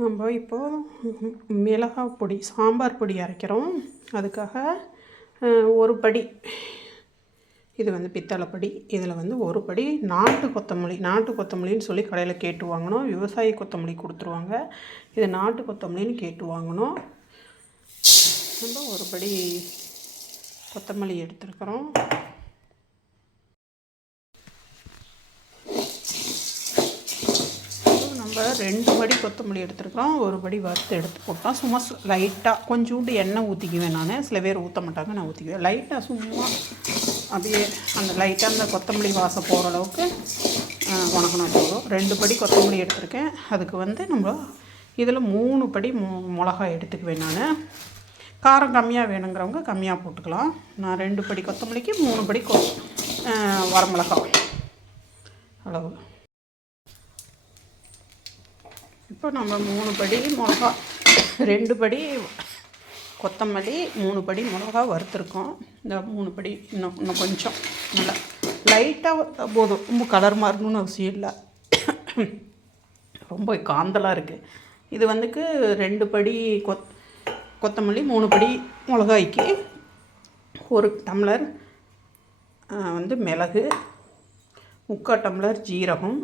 நம்ம இப்போது மிளகாய் பொடி சாம்பார் பொடி அரைக்கிறோம். அதுக்காக ஒரு படி இது வந்து பித்தளை படி இதில் வந்து ஒரு படி நாட்டு கொத்தமல்லி நாட்டு கொத்தமல்லின்னு சொல்லி கடையில் கேட்டு வாங்கணும். விவசாய கொத்தமல்லி கொடுத்துருவாங்க. இது நாட்டு கொத்தமல்லின்னு கேட்டு வாங்கணும். நம்ம ஒரு படி கொத்தமல்லி எடுத்துருக்குறோம். நம்ம ரெண்டு படி கொத்தமல்லி எடுத்துருக்கோம் ஒரு படி வறுத்து எடுத்து போட்டோம். சும்மா லைட்டாக கொஞ்சோண்டு எண்ணெய் ஊற்றிக்குவேன் நான். சில பேர் ஊற்ற மாட்டாங்க நான் ஊற்றிக்குவேன் லைட்டாக சும்மா அப்படியே அந்த லைட்டாக அந்த கொத்தமல்லி வாசம் போகிற அளவுக்கு உணக்கணும் போதும் ரெண்டு படி கொத்தமல்லி எடுத்திருக்கேன். அதுக்கு வந்து நம்ம இதில் மூணு படி மு மிளகாய் எடுத்துக்குவேன் நான். காரம் கம்மியாக வேணுங்கிறவங்க கம்மியாக போட்டுக்கலாம். நான் ரெண்டு படி கொத்தமல்லிக்கு மூணு படி கொ வரமிளகாய். அளவு இப்போ நம்ம மூணு படி மிளகா ரெண்டு படி கொத்தமல்லி மூணு படி மிளகா வறுத்துருக்கோம். இந்த மூணு படி இன்னும் இன்னும் கொஞ்சம் நல்லா லைட்டாக போதும். ரொம்ப கலர் மாறணும்னு அவசியம் இல்லை. ரொம்ப காந்தலாக இருக்குது இது வந்துக்கு ரெண்டு படி கொத் கொத்தமல்லி மூணு படி மிளகாய்க்கு ஒரு டம்ளர் வந்து மிளகு முக்கால் டம்ளர் ஜீரகம்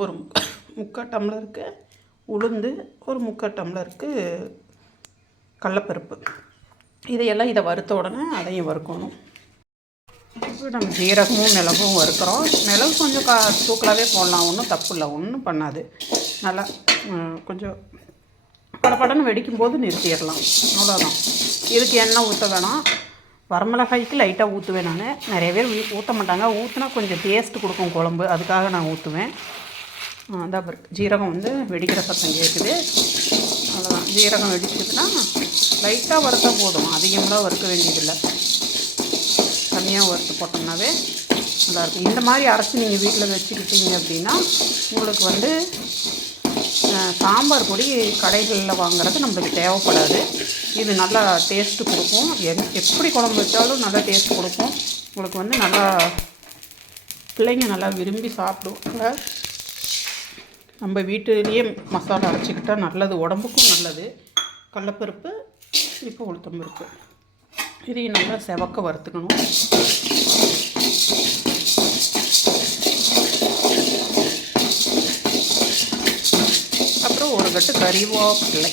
ஒரு முக்கா- முக்கால் டம்ளருக்கு உளுந்து ஒரு முக்கால் டம்ளருக்கு கடலப்பருப்பு. இதையெல்லாம் இதை வறுத்த உடனே அதையும் வறுக்கணும். இப்போ நம்ம ஜீரகமும் மிளகும் வறுக்கிறோம். மிளகு கொஞ்சம் கா தூக்கலாகவே போடலாம். ஒன்றும் தப்பு இல்லை. ஒன்றும் பண்ணாது. நல்லா கொஞ்சம் படப்படன்னு வெடிக்கும் போது நிறுத்திடலாம். அவ்வளோதான். இதுக்கு எண்ணெய் ஊற்ற வேணாம். வரமிளகாய்க்கு லைட்டாக ஊற்றுவேன் நான். நிறைய பேர் ஊற்ற மாட்டாங்க. ஊற்றினா கொஞ்சம் டேஸ்ட் கொடுக்கும் குழம்பு. அதுக்காக நான் ஊற்றுவேன். அதான் பாரு ஜீரகம் வந்து வெடிக்கிற சத்தம் கேட்குது அவ்வளோதான் ஜீரகம் வெடிச்சதுன்னா லைட்டாக வறுத்தா போதும். அதிகமாக வறுக்க வேண்டியதில்லை. கம்மியாக வறுத்து போட்டோம்னாவே நல்லாயிருக்கும் இந்த மாதிரி அரைச்சி நீங்கள் வீட்டில் வச்சுக்கிட்டீங்க அப்படின்னா உங்களுக்கு வந்து சாம்பார் பொடி கடைகளில் வாங்குறது நம்மளுக்கு தேவைப்படாது. இது நல்லா டேஸ்ட்டு கொடுக்கும். எந் எப்படி குழம்பு வச்சாலும் நல்லா டேஸ்ட் கொடுக்கும். உங்களுக்கு வந்து நல்லா பிள்ளைங்க நல்லா விரும்பி சாப்பிடுவாங்க. நம்ம வீட்டிலேயே மசாலா அரைச்சிக்கிட்டால் நல்லது. உடம்புக்கும் நல்லது. கடலப்பருப்பு இப்போ உளுத்தம்பருப்பு இதையும் நல்லா செவக்க வறுத்துக்கணும். அப்புறம் ஒரு கட்டு கறிவாப்பிள்ளை.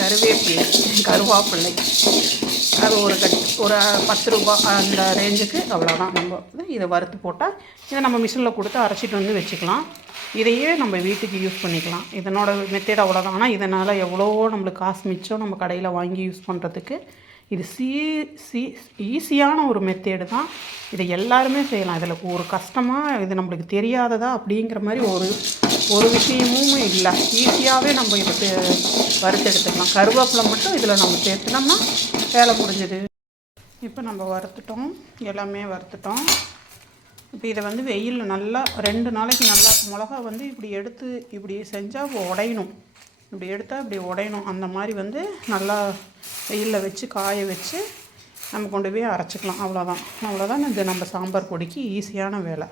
கருவேப்பிள்ளை கருவாப்பிள்ளை. அது ஒரு கட் ஒரு பத்து ரூபா அந்த ரேஞ்சுக்கு அவ்வளோதான் நம்ம இதை வறுத்து போட்டால் இதை நம்ம மிஷினில் கொடுத்து அரைச்சிட்டு வந்து வச்சுக்கலாம். இதையே நம்ம வீட்டுக்கு யூஸ் பண்ணிக்கலாம். இதனோட மெத்தேட் அவ்வளோதான் ஆனால் இதனால் எவ்வளவோ நம்மளுக்கு காசு மிச்சம் நம்ம கடையில் வாங்கி யூஸ் பண்ணுறதுக்கு இது சீ சீ ஈஸியான ஒரு மெத்தேடு தான். இதை எல்லாருமே செய்யலாம். இதில் ஒரு கஷ்டமாக இது நம்மளுக்கு தெரியாததா அப்படிங்கிற மாதிரி ஒரு ஒரு விஷயமும் இல்லை. ஈஸியாகவே நம்ம இதை வறுத்தெடுத்துக்கலாம். வறுத்து எடுத்துக்கலாம் கருவேப்பிலை மட்டும் இதில் நம்ம சேர்த்துனோம்னா வேலை முடிஞ்சுது. இப்போ நம்ம வறுத்துட்டோம். எல்லாமே வறுத்துட்டோம். இப்போ இதை வந்து வெயிலில் நல்லா ரெண்டு நாளைக்கு நல்லா மிளகா வந்து இப்படி எடுத்து இப்படி செஞ்சால் உடையணும். இப்படி எடுத்தால் இப்படி உடையணும். அந்த மாதிரி வந்து நல்லா வெயிலில் வச்சு காய வச்சு நம்ம கொண்டு போய் அரைச்சிக்கலாம். அவ்வளோதான் அவ்வளோதான் இது நம்ம சாம்பார் பொடிக்கு ஈஸியான வேலை.